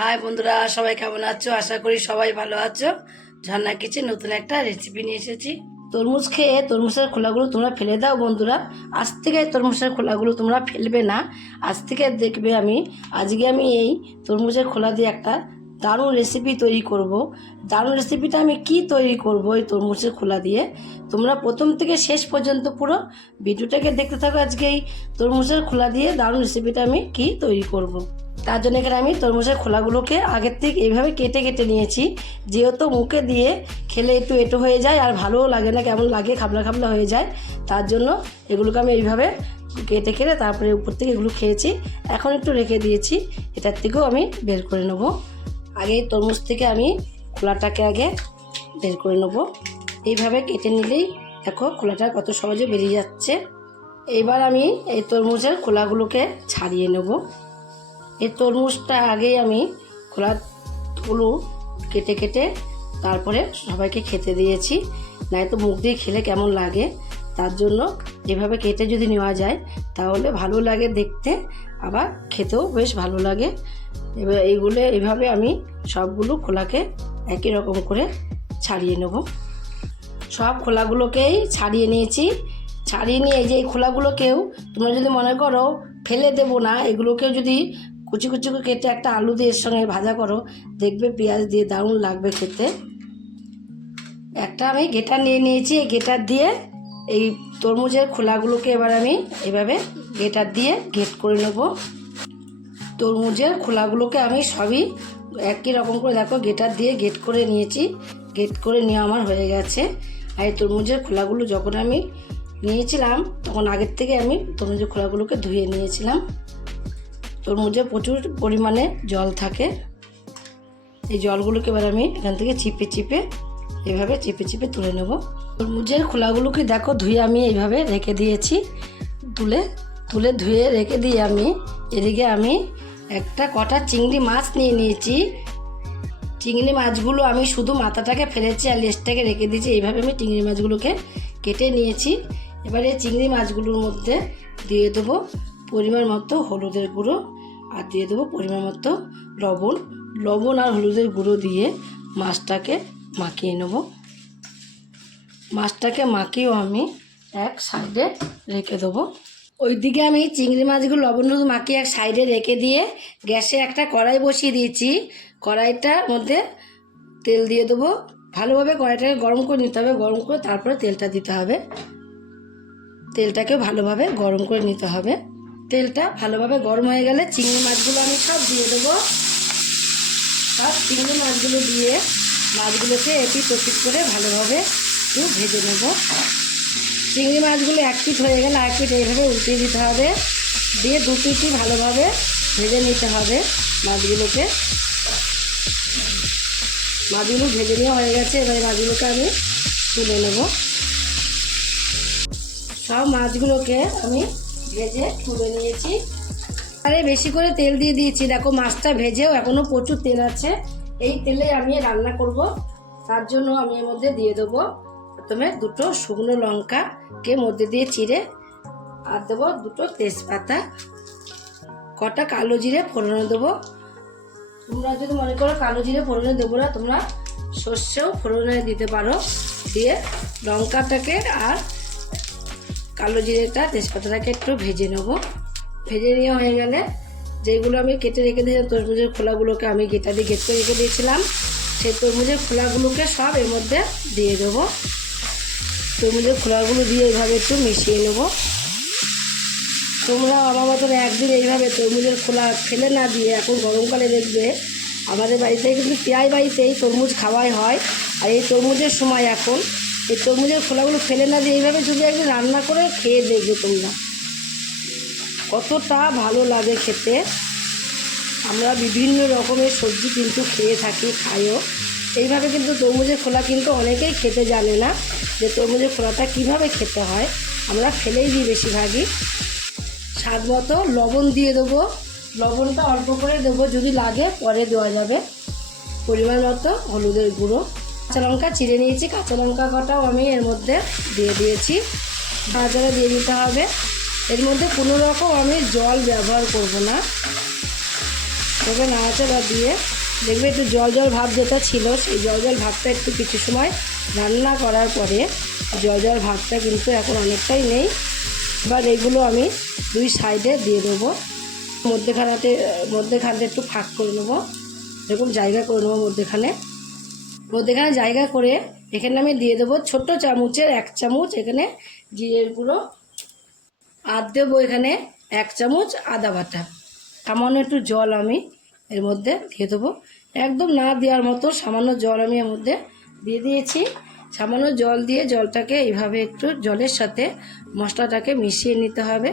High বন্ধুরা, সবাই কেমন আছো? আশা করি সবাই ভালো আছো। ঝর্ণা কিচেন নতুন একটা রেসিপি নিয়ে এসেছি। তরমুজ খেয়ে তরমুজের খোলাগুলো তোমরা ফেলে দাও বন্ধুরা। আজ থেকে তরমুজের খোলাগুলো তোমরা ফেলবে না। আজ থেকে দেখবে আমি, আজকে আমি এই তরমুজের খোলা দিয়ে একটা দারুণ রেসিপি তৈরি করব। দারুণ রেসিপিটা আমি কি তৈরি করব এই তরমুজের খোলা দিয়ে? তোমরা প্রথম থেকে শেষ পর্যন্ত পুরো ভিডিওটাকে দেখতে থাকো আজকে এই তরমুজের খোলা দিয়ে দারুণ রেসিপিটা আমি কি তৈরি করব। তার জন্য এখানে আমি তরমুজের খোলাগুলোকে আগের থেকে এইভাবে কেটে কেটে নিয়েছি। যেহেতু মুখে দিয়ে খেলে একটু এটো হয়ে যায় আর ভালোও লাগে না, কেমন লাগে, খাবলা খাবলা হয়ে যায়, তার জন্য এগুলোকে আমি এইভাবে কেটে কেটে তারপরে উপর থেকে এগুলো খেয়েছি। এখন একটু রেখে দিয়েছি, এটার থেকেও আমি বের করে নেব। আগে তরমুজ থেকে আমি খোলাটাকে আগে বের করে নেব। এইভাবে কেটে নিলেই দেখো খোলাটা কত সহজে বেরিয়ে যাচ্ছে। এবার আমি এই তরমুজের খোলাগুলোকে ছাড়িয়ে নেব। এই তরমুজটা আগেই আমি খোলাগুলো কেটে কেটে তারপরে সবাইকে খেতে দিয়েছি। নয়তো মুখ দিয়ে খেলে কেমন লাগে? তার জন্য এভাবে কেটে যদি নেওয়া যায়, তাহলে ভালো লাগে দেখতে, আবার খেতেও বেশ ভালো লাগে। এবার এইগুলো এইভাবে আমি সবগুলো খোলাকে একই রকম করে ছাড়িয়ে নেব। সব খোলাগুলোকেই ছাড়িয়ে নিয়েছি। ছাড়িয়ে নিয়ে যে এই খোলাগুলোকেও তোমরা যদি মনে করো, ফেলে দেবো না, এগুলোকেও যদি কুচি কুচি করে কেটে একটা আলু দিয়ে এর সঙ্গে ভাজা করো। দেখবে পেঁয়াজ দিয়ে দারুণ লাগবে খেতে। একটা আমি গেটার নিয়ে নিয়েছি, এই গেটার দিয়ে এই তরমুজের খোলাগুলোকে এবার আমি এভাবে গেটার দিয়ে গেট করে নেব। তরমুজের খোলাগুলোকে আমি সবই একই রকম করে দেখো গেটার দিয়ে গেট করে নিয়েছি। গেট করে নিয়ে আমার হয়ে গেছে। আর এই তরমুজের খোলাগুলো যখন আমি নিয়েছিলাম, তখন আগের থেকে আমি তরমুজের খোলাগুলোকে ধুয়ে নিয়েছিলাম। তরমুজে প্রচুর পরিমাণে জল থাকে। এই জলগুলোকে এবার আমি এখান থেকে চিপে চিপে এভাবে চিপে চিপে তুলে নেব। তরমুজের খোলাগুলোকে দেখো ধুয়ে আমি এইভাবে রেখে দিয়েছি। তুলে তুলে ধুয়ে রেখে দিয়ে আমি এদিকে আমি একটা কটা চিংড়ি মাছ নিয়ে নিয়েছি। চিংড়ি মাছগুলো আমি শুধু মাথাটাকে ফেলেছি আর লেজটাকে রেখে দিয়েছি। এইভাবে আমি চিংড়ি মাছগুলোকে কেটে নিয়েছি। এবারে চিংড়ি মাছগুলোর মধ্যে দিয়ে দেবো। পরিমাণ মতো হলুদের গুঁড়ো আর দিয়ে দেবো পরিমাণ মতো লবণ। লবণ আর হলুদের গুঁড়ো দিয়ে মাছটাকে মাখিয়ে নেব। মাছটাকে মাখিয়েও আমি এক সাইডে রেখে দেবো। ওইদিকে আমি চিংড়ি মাছগুলো লবণ হলুদ মাখিয়ে এক সাইডে রেখে দিয়ে গ্যাসে একটা কড়াই বসিয়ে দিয়েছি। কড়াইটার মধ্যে তেল দিয়ে দেবো। ভালোভাবে কড়াইটাকে গরম করে নিতে হবে। গরম করে তারপরে তেলটা দিতে হবে। তেলটাকে ভালোভাবে গরম করে নিতে হবে। তেলটা ভালোভাবে গরম হয়ে গেলে চিংড়ি মাছগুলো আমি সব দিয়ে দেবো। সব চিংড়ি মাছগুলো দিয়ে মাছগুলোকে এপিট ওপিট করে ভালোভাবে একটু ভেজে নেব। চিংড়ি মাছগুলো এক পিট হয়ে গেলে এক পিট এইভাবে উল্টে দিতে হবে। দিয়ে দু পিটি ভালোভাবে ভেজে নিতে হবে মাছগুলোকে। মাছগুলো ভেজে নেওয়া হয়ে গেছে, এবারে মাছগুলোকে আমি তুলে নেব। সব মাছগুলোকে আমি ভেজে তুলে নিয়েছি। আরে, বেশি করে তেল দিয়ে দিয়েছি। দেখো, মাছটা ভেজেও এখনও প্রচুর তেল আছে। এই তেলে আমি রান্না করব। তার জন্য আমি এর মধ্যে দিয়ে দেবো প্রথমে দুটো শুকনো লঙ্কাকে মধ্যে দিয়ে চিড়ে আর দেবো দুটো তেজপাতা। কটা কালো জিরে ফোড়নে দেবো। তোমরা যদি মনে করো কালো জিরে ফোড়নে দেবো না, তোমরা সর্ষেও ফোড়নে দিতে পারো। দিয়ে লঙ্কাটাকে আর কালো জিরেটা তেজপাতাটাকে একটু ভেজে নেব। ভেজে নিয়ে হয়ে গেলে যেগুলো আমি কেটে রেখে দিয়েছিলাম, তরমুজের খোলাগুলোকে আমি গেটা দিয়ে গেট করে রেখে দিয়েছিলাম, সেই তরমুজের খোলাগুলোকে সব এর মধ্যে দিয়ে দেবো। তরমুজের খোলাগুলো দিয়ে এইভাবে একটু মিশিয়ে নেব। তোমরা আমার মতন একদিন এইভাবে তরমুজের খোলা ফেলে না দিয়ে এখন গরমকালে দেখবে আমাদের বাড়িতে কিন্তু প্রায় বাড়িতেই তরমুজ খাওয়াই হয়। আর এই তরমুজের সময় এখন এই তরমুজের খোলাগুলো ফেলে না দিয়ে এইভাবে যদি একদিন রান্না করে খেয়ে দেখবে তোমরা। কতটা ভালো লাগে খেতে। আমরা বিভিন্ন রকমের সবজি কিন্তু খেয়ে থাকি, খাইও। এইভাবে কিন্তু তরমুজের খোলা কিন্তু অনেকেই খেতে জানে না যে তরমুজের খোলাটা কীভাবে খেতে হয়। আমরা ফেলেই দিই বেশিরভাগই। স্বাদ মতো লবণ দিয়ে দেবো। লবণটা অল্প করে দেবো, যদি লাগে পরে দেওয়া যাবে। পরিমাণ মতো হলুদের গুঁড়ো। কাঁচা লঙ্কা চিড়ে নিয়েছি, কাঁচা লঙ্কা কটাও আমি এর মধ্যে দিয়ে দিয়েছি। বাজারে দিয়ে দিতে হবে। এর মধ্যে কোনো রকম আমি জল ব্যবহার করব না। তবে নাড়াচাড়া দিয়ে দেখবে একটু জল জল ভাব যেটা ছিল, সেই জল জল ভাবটা একটু কিছু সময় রান্না করার পরে জল জল ভাবটা কিন্তু এখন অনেকটাই নেই। এবার এগুলো আমি দুই সাইডে দিয়ে দেবো। মধ্যেখানাতে, মধ্যেখানটা একটু ফাঁক করে নেব। এরকম জায়গা করে নেব মধ্যেখানে। মধ্যেখানে জায়গা করে এখানে আমি দিয়ে দেবো ছোট্ট চামচের এক চামচ, এখানে জিরের গুঁড়ো। আর দেবো এখানে এক চামচ আদা বাটা। সামান্য একটু জল আমি এর মধ্যে দিয়ে দেবো। একদম না দেওয়ার মতো সামান্য জল আমি এর মধ্যে দিয়ে দিয়েছি। সামান্য জল দিয়ে জলটাকে এইভাবে একটু জলের সাথে মশলাটাকে মিশিয়ে নিতে হবে।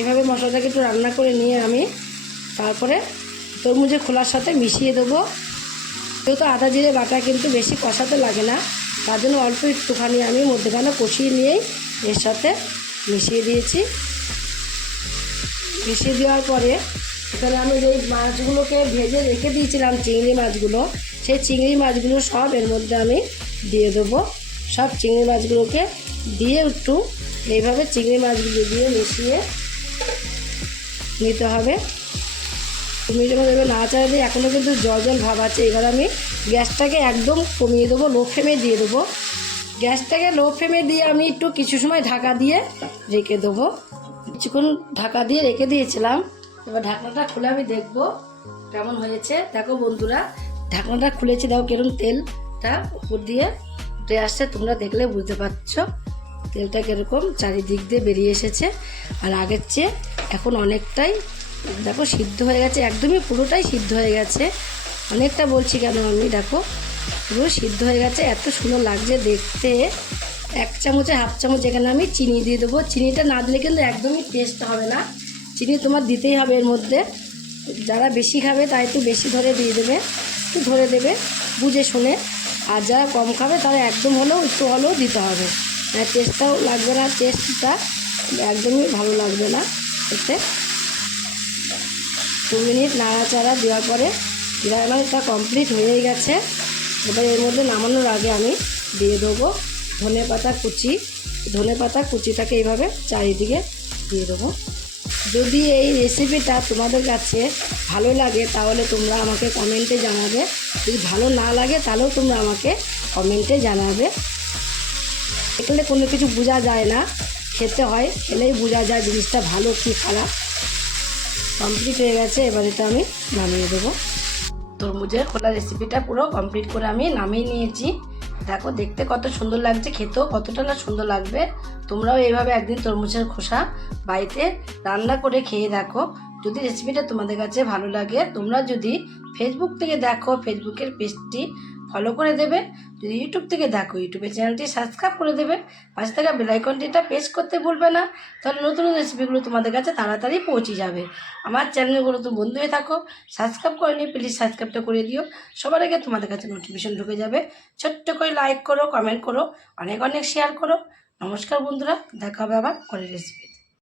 এভাবে মশলাটাকে একটু রান্না করে নিয়ে আমি তারপরে তরমুজের খোলার সাথে মিশিয়ে দেবো। যেহেতু আদা, জিরে, বাটা কিন্তু বেশি কষাতে লাগে না। তার জন্য অল্প একটুখানি আমি মধ্যখানে কষিয়ে নিয়েই এর সাথে মিশিয়ে দিয়েছি। মিশিয়ে দেওয়ার পরে এখানে আমি যেই মাছগুলোকে ভেজে রেখে দিয়েছিলাম, চিংড়ি মাছগুলো, সেই চিংড়ি মাছগুলো সব এর মধ্যে আমি দিয়ে দেবো। সব চিংড়ি মাছগুলোকে দিয়ে একটু এইভাবে চিংড়ি মাছগুলো দিয়ে মিশিয়ে নিতে হবে। তুমি যখন দেবে নাড়াচাড়া দিয়ে এখনও কিন্তু জল জল ভাব আছে। এবার আমি গ্যাসটাকে একদম কমিয়ে দেবো লো ফ্লেমে দিয়ে দেবো। গ্যাসটাকে লো ফ্লেমে দিয়ে আমি একটু কিছু সময় ঢাকা দিয়ে রেখে দেবো। কিছুক্ষণ ঢাকা দিয়ে রেখে দিয়েছিলাম। এবার ঢাকনাটা খুলে আমি দেখব কেমন হয়েছে। দেখো বন্ধুরা, ঢাকনাটা খুলেছি, দেখো কিরম তেলটা উপর দিয়ে উঠে আসছে। তোমরা দেখলে বুঝতে পারছ তেলটা কীরকম, চারিদিক দিয়ে বেরিয়ে এসেছে। আর আগের চেয়ে এখন অনেকটাই দেখো, সিদ্ধ হয়ে গেছে, একদমই পুরোটাই সিদ্ধ হয়ে গেছে। অনেকটা বলছি কেন আমি, দেখো, পুরো সিদ্ধ হয়ে গেছে, এত সুন্দর লাগছে দেখতে। এক চামচে, হাফ চামচ এখানে আমি চিনি দিয়ে দেবো। চিনিটা না দিলে কিন্তু একদমই টেস্ট হবে না। চিনি তোমার দিতেই হবে এর মধ্যে। যারা বেশি খাবে তাই একটু বেশি ধরে দিয়ে দেবে, একটু ধরে দেবে, বুঝে শুনে। আর যারা কম খাবে, তারা একদম হলেও, একটু হলেও দিতে হবে। টেস্টটাও লাগবে না টেস্টটা একদমই ভালো লাগবে না। এতে দু মিনিট নাড়াচাড়া দেওয়ার পরে রান্নাটা কমপ্লিট হয়ে গেছে। এবার এর মধ্যে নামানোর আগে আমি দিয়ে দেবো ধনে পাতা কুচি। ধনে পাতা কুচিটাকে এইভাবে চারিদিকে দিয়ে দেবো। যদি এই রেসিপিটা তোমাদের কাছে ভালো লাগে তাহলে তোমরা আমাকে কমেন্টে জানাবে। যদি ভালো না লাগে তাহলেও তোমরা আমাকে কমেন্টে জানাবে। এখানে কোনো কিছু বোঝা যায় না। খেতে হয়, খেলেই বোঝা যায় জিনিসটা ভালো কি খারাপ। কমপ্লিট হয়ে গেছে, এবার এটা আমি নামিয়ে দেবো। তরমুজের খোলা রেসিপিটা পুরো কমপ্লিট করে আমি নামিয়ে নিয়েছি। দেখো, দেখতে কত সুন্দর লাগছে, খেতেও কতটা না সুন্দর লাগবে। তোমরাও এইভাবে একদিন তরমুজের খোসা বাড়িতে রান্না করে খেয়ে দেখো। যদি রেসিপিটা তোমাদের কাছে ভালো লাগে, তোমরা যদি ফেসবুক থেকে দেখো ফেসবুকের পেজটি ফলো করে দেবে যদি ইউটিউব থেকে দেখো ইউটিউবের চ্যানেলটি সাবস্ক্রাইব করে দেবে পাশে থাকা বেলাইকনটিটা প্রেস করতে ভুলবে না। তাহলে নতুন রেসিপিগুলো তোমাদের কাছে তাড়াতাড়ি পৌঁছে যাবে। আমার চ্যানেলগুলো তো বন্ধু হয়ে থাকো। সাবস্ক্রাইব করে নিও প্লিজ সাবস্ক্রাইবটা করে দিও। সবার আগে তোমাদের কাছে নোটিফিকেশন ঢুকে যাবে। ছোট্ট করে লাইক করো কমেন্ট করো, অনেক অনেক শেয়ার করো। নমস্কার বন্ধুরা, দেখা হবে আবার পরের রেসিপি